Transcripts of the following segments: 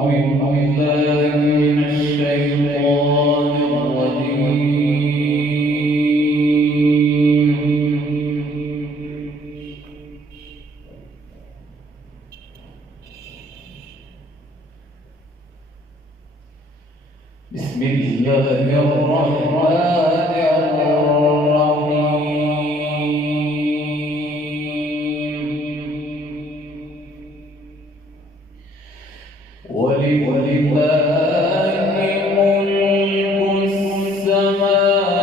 بالله من الشيطان الرجيم. بسم الله الرحمن الرحيم. ولله ملك السماوات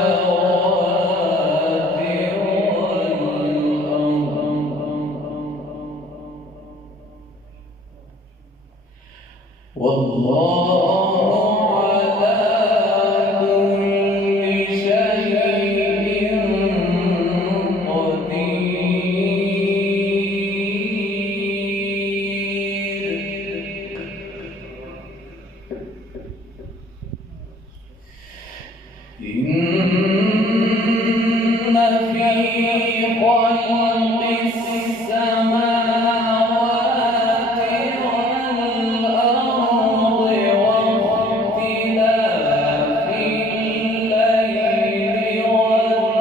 والأرض والله على كل شيء قدير. إن في خلق السماوات والأرض واختلاف الليل والنهار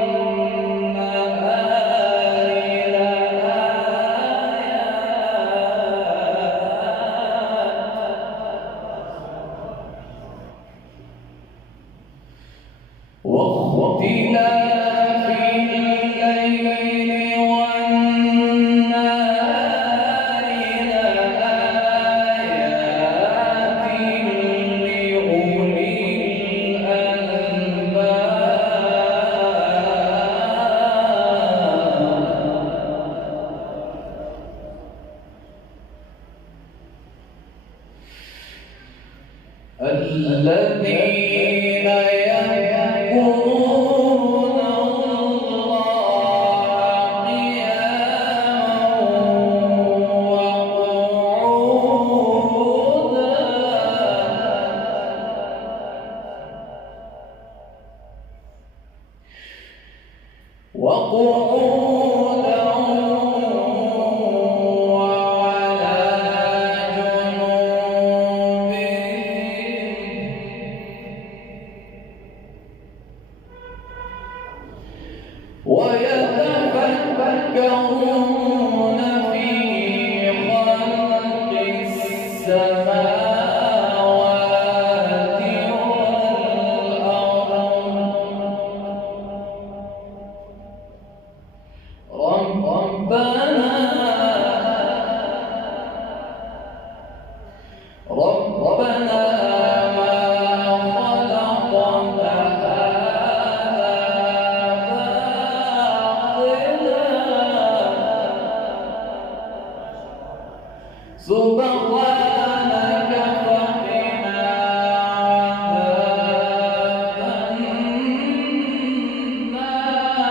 واختلاف الليل والنهار لآيات لأولي الألباب الذين يذكرون الله قياما وقعودا وعلى جنوبهم ويتفكرون في خلق السماوات والأرض ربنا ما خلقت سبحانك فقنا عذاب النار.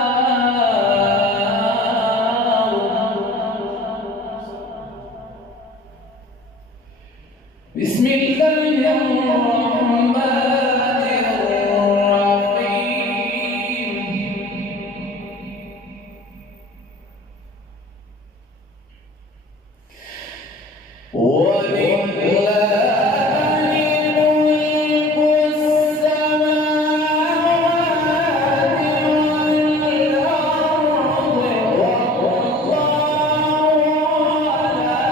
بسم الله الرحمن الرحيم. ولله ملك السماوات والأرض والله على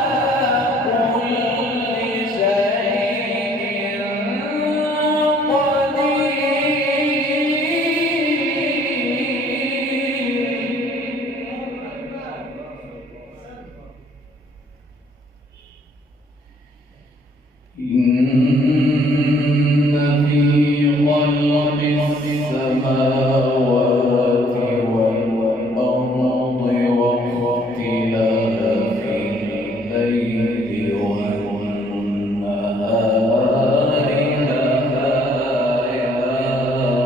كل شيء إن في خلق السماوات والأرض واختلاف الليل والنهار لآيات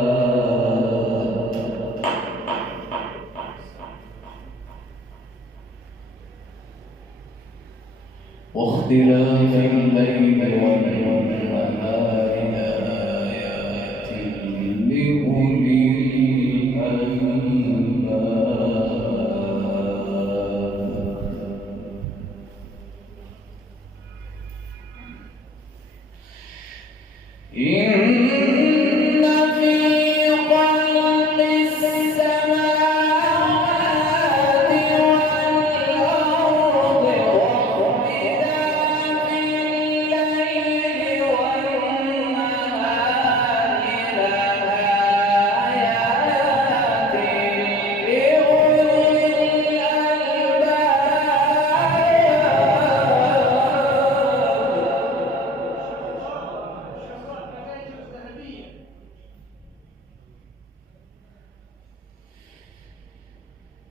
واختلاف الليل والنهار إن في خلق السماوات والأرض واختلاف الليل والنهار لآيات لأولي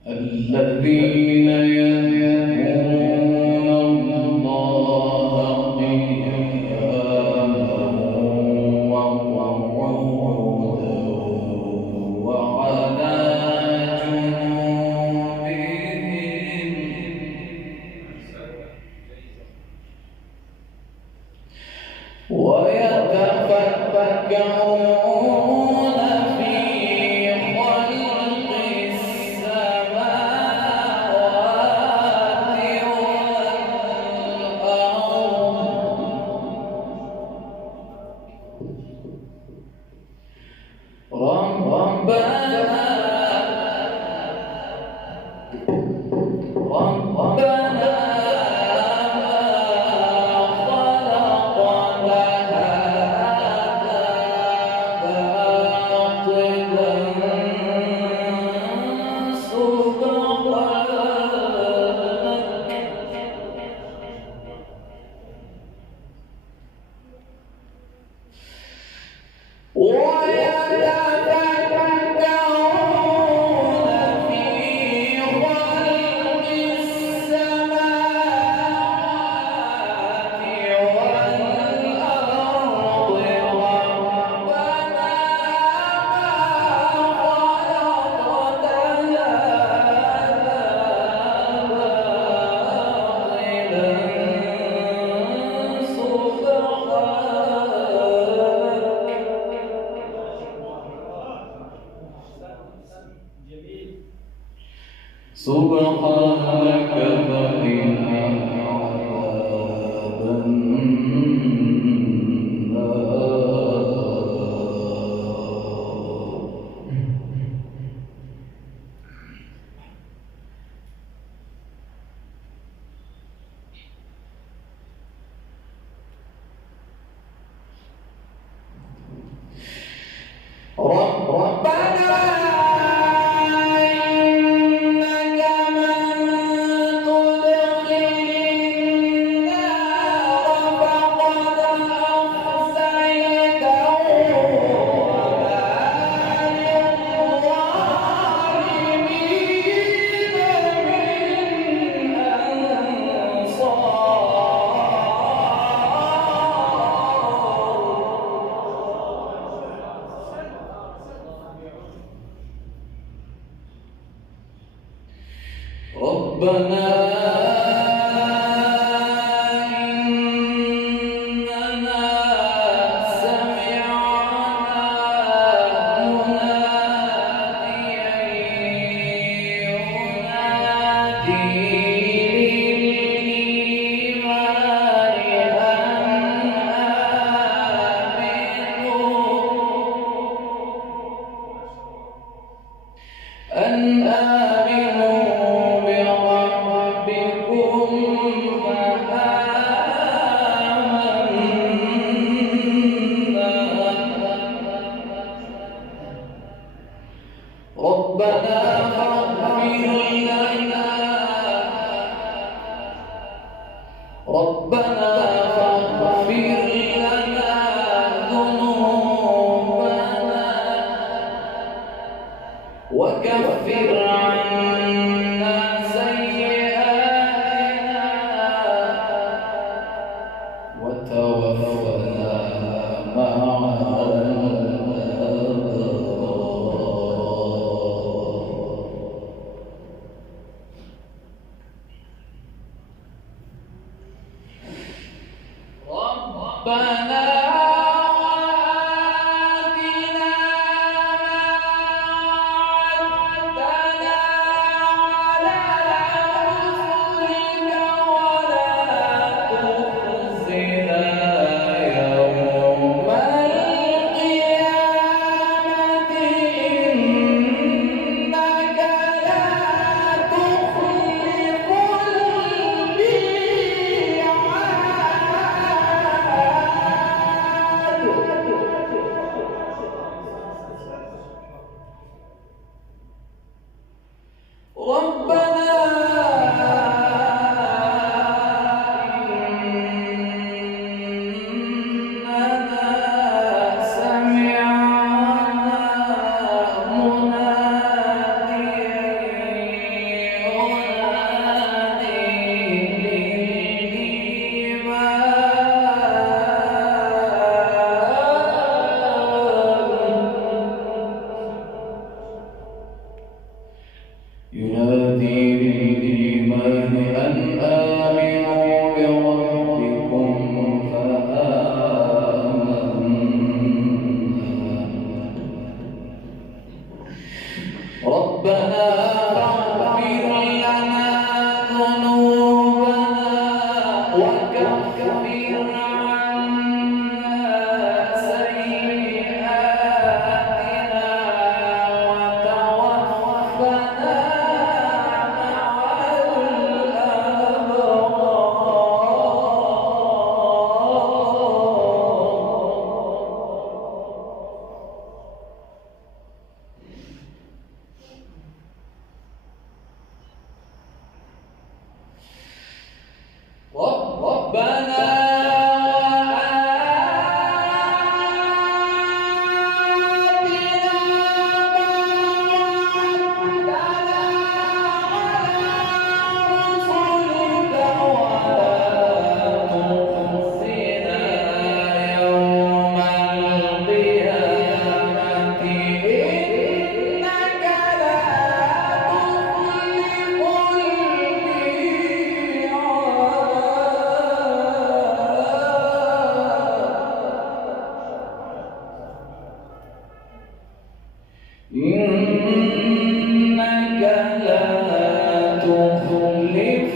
الذين يذكرون الله قياما وقعودا وعلى جنوبهم ويتفكرون في خلق السماوات والأرض ربنا سبحانك فقنا عذاب ربنا ربنا إننا سمعنا مناديا ينادي للإيمان أن آمنوا ربنا فاغفر لنا ذنوبنا وكفر عنا سيئاتنا وتوفنا مع ربنا وآتنا ما وعدتنا على رسلك ولا تخزنا يوم إنك لا تخلف